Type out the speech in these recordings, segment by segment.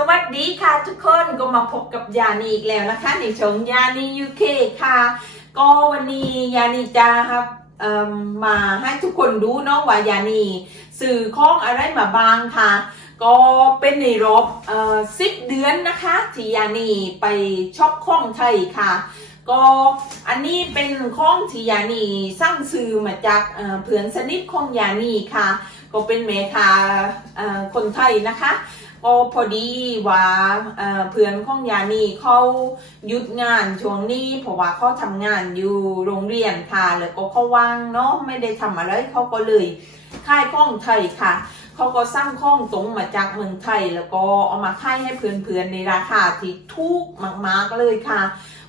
สวัสดีค่ะทุกคนก็มาพบกับยานีอีกแล้วนะคะ ในช่องยานียูเคค่ะ ก็วันนี้ยานีจะครับมาให้ทุกคนรู้เนาะว่ายานีสื่อข้องอะไรมาบ้างค่ะ ก็เป็นในรอบสิบเดือนนะคะที่ยานีไปช็อปข้องไทยค่ะ ก็อันนี้เป็นข้องที่ยานีสร้างซื้อมาจากเอ่อเพื่อนสนิทของยานีค่ะ ก็เป็นเมคาคนไทยนะคะ ก็พอดีว่าเพื่อนของยานีเขาหยุดงานช่วงนี้เพราะว่าเขาทำงานอยู่โรงเรียนค่ะแล้วก็เขาว่างเนาะไม่ได้ทำอะไรเขาก็เลยค่ายข้องไทยค่ะเขาก็สร้างข้องตรงมาจากเมืองไทย แล้วก็เอามาค่ายให้เพื่อนๆในราคาที่ถูกมากๆเลยค่ะ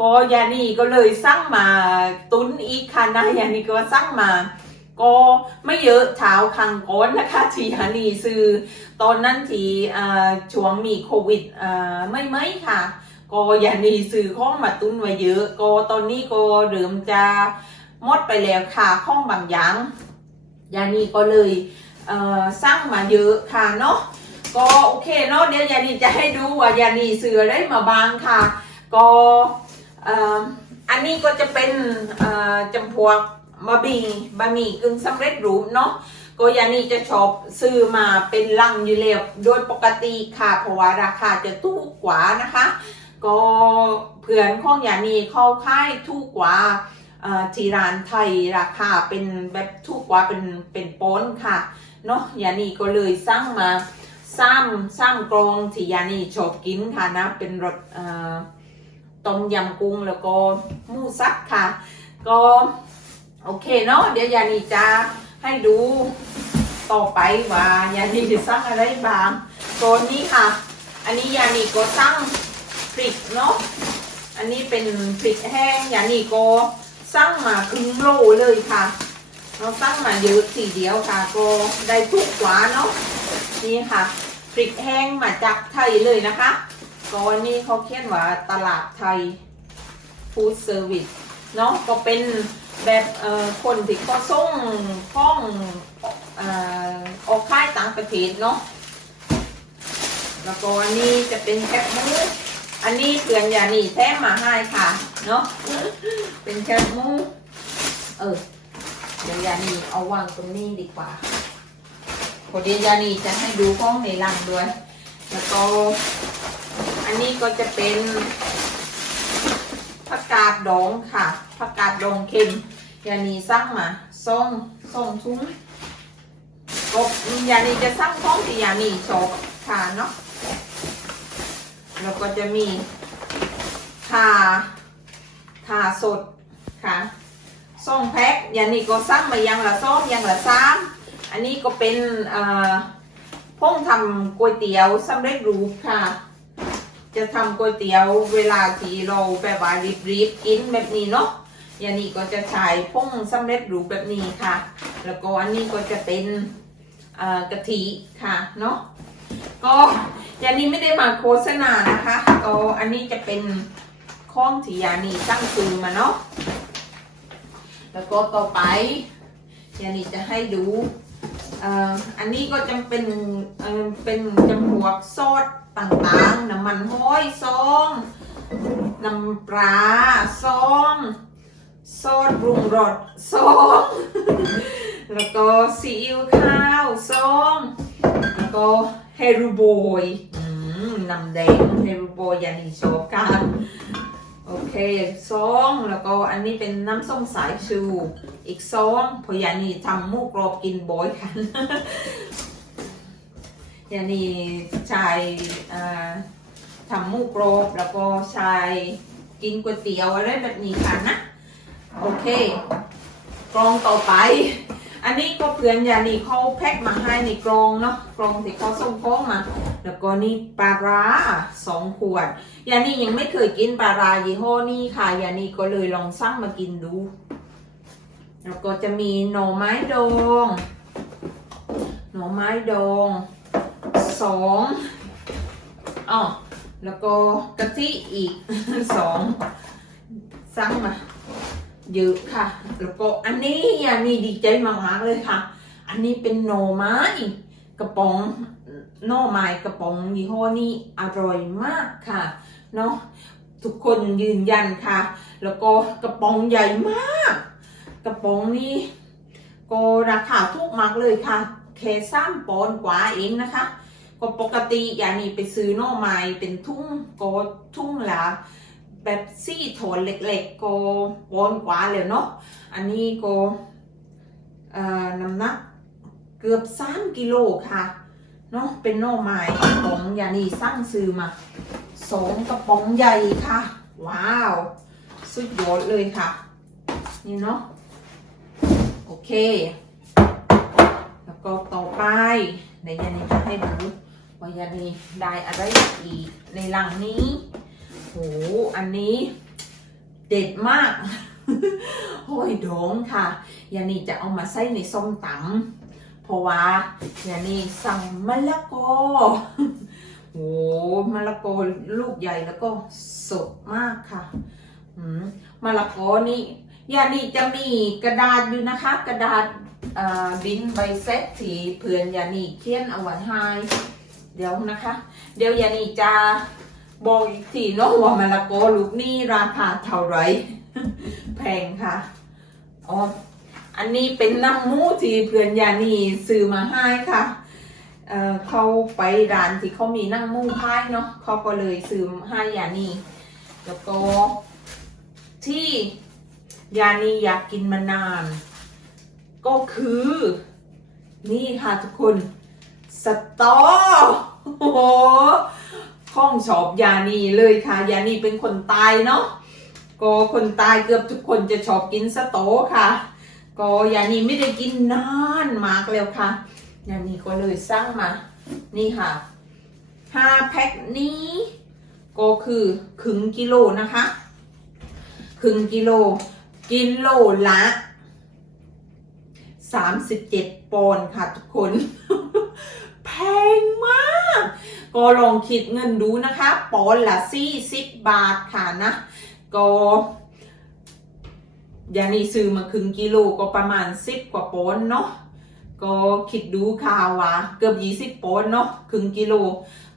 ก็ยานีก็เลยสร้างมาตุนอีกค่ะนะยานีก็สร้างมา ก็ไม่เยอะเช้าคังก้นนะคะที่ยานีซื้อตอนนั้นที่ช่วงมีโควิดไม่ไม่ค่ะก็ยานีซื้อข้องมาตุนไว้เยอะก็ตอนนี้ก็เริ่มจะหมดไปแล้วค่ะข้องบางอย่างยานีก็เลยเอ่อสร้างมาเยอะค่ะเนาะก็โอเคเนาะเดี๋ยวยานีจะให้ดูว่ายานีซื้ออะไรมาบ้างค่ะก็อันนี้ก็จะเป็นจำพวก บะหมี่บะหมี่กึ่งสำเร็จรูปเนาะก็ยานีจะชอบซื้อมาเป็นลังอยู่แล้วโดยปกติค่ะเพราะว่าราคาจะถูกกว่านะคะ ก็เพื่อนของยานีเข้าค่ายถูกกว่าอ่าทีร้านไทยราคาเป็นแบบถูกกว่าเป็นเป็นปอนค่ะเนาะยานีก็เลยสร้างมาซ้ำซ้ำกรองที่ยานีชอบกินค่ะนะเป็นรสต้มยำกุ้งแล้วก็มูสับค่ะ ก็ โอเคเนาะเดี๋ยวยานีจะให้ดูต่อไปว่ายานีจะสร้างอะไรบ้างตัวนี้ค่ะ อันนี้ยานีก็สร้างพริกเนาะอันนี้เป็นพริกแห้งยานีก็สร้างมาครึ่งโลเลยค่ะเราสร้างมาเยอะสีเดียวค่ะก็ได้ทุกกว่าเนาะนี่ค่ะพริกแห้งมาจากไทยเลยนะคะก็อันนี้เขาเขียนว่าตลาดไทยฟู้ดเซอร์วิสเนาะก็เป็น แบบเอ่อคนที่เขาส่งข้องเอ่อออกค่ายต่างประเทศเนาะแล้วก็อันนี้จะเป็นแคบหมูอันนี้เพื่อนยานีแท้มาให้ค่ะ เนาะเป็นแคบหมูเออเดี๋ยวยานีเอาวางตรงนี้ดีกว่าพอดียานีจะให้ดูห้องในรังด้วย แล้วก็ อันนี้ก็จะเป็นผักกาดดองค่ะ ผักกาดดองเค็มยานีสั่งมาส่งส่งทุ้งก็ยานีจะสร้างท้องที่ยานีชอบทานเนาะแล้วก็จะมีทาทาสดค่ะส้มแพ็คยานีก็สร้างมายังละส้มยังละสามอันนี้ก็เป็นเอ่อพงทำก๋วยเตี๋ยวสำเร็จรูปค่ะ จะทำก๋วยเตี๋ยวเวลาที่เราแบบว่ารีบๆกินแบบนี้เนาะ ยานีก็จะใช้พงสำเร็จรูปแบบนี้ค่ะ แล้วก็อันนี้ก็จะเป็นกะทิค่ะเนาะก็ยานีไม่ได้มาโฆษณานะคะก็อันนี้จะเป็นข้องที่ยานีตั้งซื้อมาเนาะแล้วก็ต่อไปยานีจะให้ดูอันนี้ก็จะเป็นเอ่อเป็นจำพวกซอสต่างๆ น้ำมันห้อยซอง น้ำปลาซอง ซอสปรุงรสซองแล้วก็ซีอิ๊วข้าวซองแล้วก็เฮรูโบยน้ำแดงเฮรูโบยยานีชอบกันโอเคซองแล้วก็อันนี้เป็นน้ำส้มสายชู อีกซองพราะยานีทำมูกรอบกินบ่อยกันยานีชายทำมูกรอบแล้วก็ชายกินก๋วยเตี๋ยวอะไรแบบนี้ค่ะนะ โอเคกรองต่อไป อันนี้ก็เพื่อนยานีเขาแพ็คมาให้ในกรองเนาะกรองที่เขาส่งของมา แล้วก็นี่ปลาร้าสองขวดยานียังไม่เคยกินปลาร้ายี่ห้อนี้ค่ะยานีก็เลยลองสั่งมากินดู แล้วก็จะมีหน่อไม้ดองหน่อไม้ดองสองอ๋อแล้วก็กะทิอีกสองสั่งมา เยอะค่ะ แล้วก็อันนี้ยานีดีใจมากๆเลยค่ะ อันนี้เป็นหน่อไม้กระป๋องหน่อไม้กระป๋องยี่ห้อนี้อร่อยมากค่ะเนาะทุกคนยืนยันค่ะ แล้วก็กระป๋องใหญ่มาก กระป๋องนี้ก็ราคาถูกมากเลยค่ะแค่สามปอนกว่าเองนะคะ ก็ปกติอย่างนี้ไปซื้อหน่อไม้เป็นทุ่งก็ทุ่งละ แบบซี่โถนเล็กๆก็ปอนกว่าเลยเนาะอันนี้ก็น้ำหนักเกือบสามกิโลค่ะเนาะเป็นหน่ไม้ของยานีสร้างซื้อมาสองกระป๋องใหญ่ค่ะ ว้าว สุดยอดเลยค่ะ นี่เนาะโอเค แล้วก็ต่อไปในยานีจะให้ดูว่ายานีได้อะไรอีกในหลังนี้ โห อันนี้เด็ดมากโอ้ยดองค่ะ ยานีจะเอามาใส่ในส้มตำเพราะว่ายานีสั่งมะละกอโอ้มะละกอลูกใหญ่แล้วก็สดมากค่ะมะละกอนี่ยานีจะมีกระดาษอยู่นะคะ กระดาษเอ่อบินใบเซ็ตสีเพื่อนยานีเขียนเอาไว้ให้เดี๋ยวนะคะ เดี๋ยวยานีจะ บอกอีกทีเนาะว่ามะละกอลูกนี่ราคาเท่าไรแพงค่ะอ๋ออันนี้เป็นน้ำมูที่เพื่อนยานีซื้อมาให้ค่ะเอ่อเขาไปร้านที่เขามีนั่งมู่พายเนาะเขาก็เลยซื้อให้ยานีแล้วก็ที่ยานีอยากกินมานาน ก็คือ นี่ค่ะทุกคนสตอโอ้โห ข้องชอบยานีเลยค่ะ ยานีเป็นคนตายเนาะก็คนตายเกือบทุกคนจะชอบกินสโตค่ะ ก็ยานีไม่ได้กินนานมากแล้วค่ะ ยานีก็เลยสร้างมา นี่ค่ะห้าแพ็คนี้ ก็คือครึ่งกิโลนะคะครึ่งกิโล กิโลละสามสิบเจ็ดปอนด์ค่ะทุกคน แพงมาก ก็ลองคิดเงินดูนะคะปอนละสี่สิบบาทค่ะนะก็ยานี่ซื้อมาครึ่งกิโลก็ประมาณสิบกว่าปอนเนาะก็คิดดูค่ะว่าเกือบยี่สิบปอนเนาะครึ่งกิโล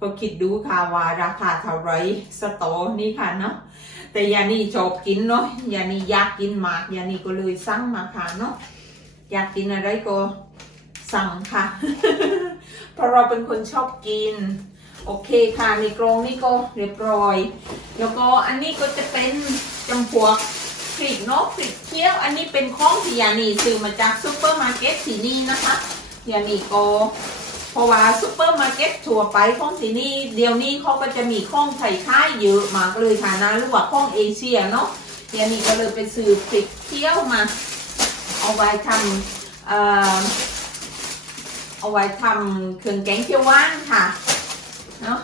ก็คิดดูค่ะว่าราคาเท่าไรสตอนี่ค่ะเนาะแต่ยานี่ชอบกินเนาะยานี่อยากกินมากยานี่ก็เลยสั่งมาค่ะเนาะอยากกินอะไรก็สั่งค่ะ เพราะเราเป็นคนชอบกิน โอเคค่ะในกรงนี่ก็เรียบร้อย แล้วก็อันนี้ก็จะเป็นจำพวกพริกเนาะพริกเคี่ยว อันนี้เป็นของที่ยานีซื้อมาจากซูเปอร์มาร์เก็ตที่นี่นะคะยานีก็เพราะว่าซูเปอร์มาร์เก็ตทั่วไปของที่นี่เดี๋ยวนี้เขาก็จะมีของไทยค่ายเยอะมากเลยค่ะนะหรือว่าของเอเชียเนาะยานีก็เลยไปซื้อพริกเคี่ยวมา เอาไว้ทำเอ่อเอาไว้ทำเครื่องแกงเขียวหวานค่ะ เนาะ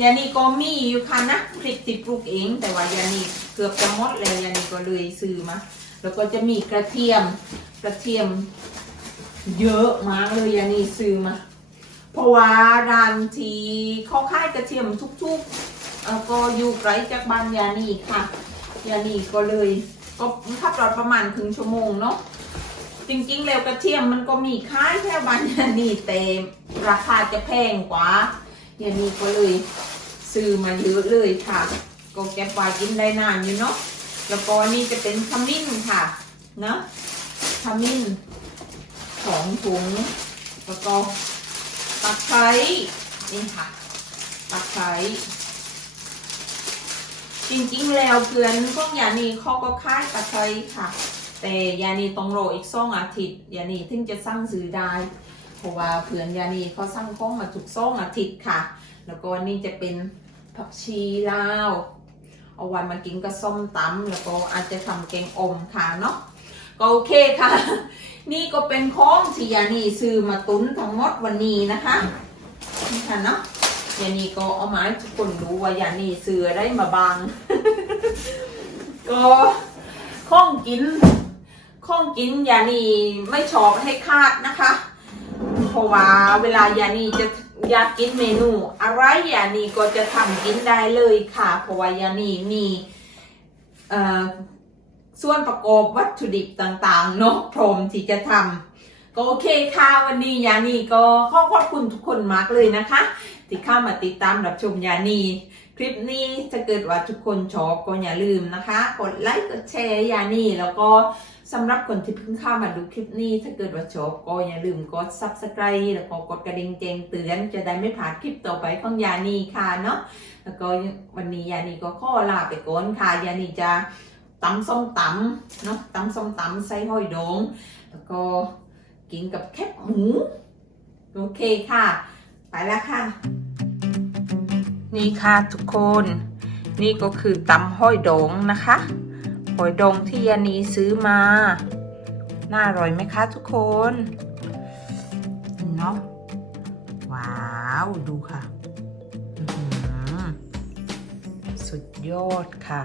ยานีก็มีอยู่ค่ะนะพริกที่ปลูกเอง แต่ว่ายานีเกือบจะหมดแล้วยานีก็เลยซื้อมา แล้วก็จะมีกระเทียมกระเทียม เยอะมากเลยยานีซื้อมา เพราะว่าร้านที่เขาขายกระเทียมทุกๆเอ่อก็อยู่ไกลจากบ้านยานีค่ะ ยานีก็เลย ก็ขับรถประมาณครึ่งชั่วโมงเนาะจริงๆแล้วกระเทียมมันก็มีขายแค่บ้านยานีแต่ราคาจะแพงกว่า ยานีก็เลยซื้อมาเยอะเลยค่ะ ก็เก็บไว้กินได้นานอยู่เนาะแล้วก็นี่จะเป็นขมิ้นค่ะเนาะขมิ้นสองถุงแล้วก็ตะไคร้นี่ค่ะตะไคร้จริงๆแล้วเพื่อนพวกยานีเขาก็คายตะไคร้ค่ะ แต่ยานีต้องรออีกสองอาทิตย์ยานีถึงจะสั่งซื้อได้ เพราะว่าเพื่อนยานีเขาสั่งของมาถูกซ่องอาทิตย์ค่ะ แล้วก็นี่จะเป็นผักชีลาว เอาไว้มากินกับส้มตำแล้วก็อาจจะทำแกงอมค่ะเนาะก็โอเคค่ะ นี่ก็เป็นของที่ยานีซื้อมาตุนทั้งหมดวันนี้นะคะนี่ค่ะเนาะยานีก็เอามาให้ทุกคนดูว่ายานีซื้อได้มาบางก็ข้องกินข้องกินยานีไม่ชอบให้คาดนะคะ เพราะว่าเวลายานีจะอยากกินเมนู อะไรยานีก็จะทำกินได้เลยค่ะ เพราะว่ายานีมีส่วนประกอบวัตถุดิบต่างๆเนาะพร้อมที่จะทำก็โอเคค่ะวันนี้ยานีก็ขอขอบคุณทุกคนมากเลยนะคะ ที่เข้ามาติดตามรับชมยานีคลิปนี้ถ้าเกิดว่าทุกคนชอบก็อย่าลืมนะคะ กดไลค์กดแชร์ยานีแล้วก็ สำหรับคนที่เพิ่งเข้ามาดูคลิปนี้ ถ้าเกิดว่าชอบก็อย่าลืมกด subscribe แล้วก็กดกระดิ่งแจ้งเตือนจะได้ไม่พลาดคลิปต่อไปของยานีค่ะเนาะแล้วก็วันนี้ยานีก็ขอลาไปก่อนค่ะยานีจะตำส้มตำเนาะตำส้มตำใส่ห้อยดองแล้วก็กินกับแคบหมูโอเคค่ะ ไปแล้วค่ะ นี่ค่ะทุกคน นี่ก็คือตำห้อยดองนะคะ หอยดองที่ยานีซื้อมา น่าอร่อยไหมคะทุกคนเนาะว้าว ดูค่ะ สุดยอดค่ะ